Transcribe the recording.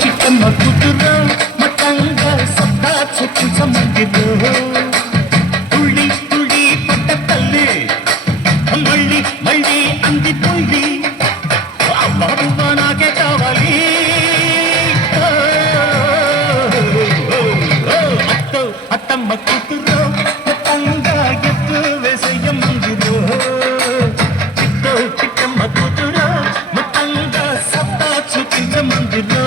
చిట్టమ్మ కూతురు మతంగా సత్తా చూపించమందిలో తుళ్ళి తుళ్ళి పట్ట తల్లి మళ్ళీ మళ్ళీ అంది పొల్లి బాబువ నాకే కావాలి అత్తో అత్తమ్మ కూతురు మతంగా ఎత్తు వేసయ్యమ్మందిలో చిట్టో చిట్టమ్మ కూతురు మతంగా సత్తా చూపించమందిలో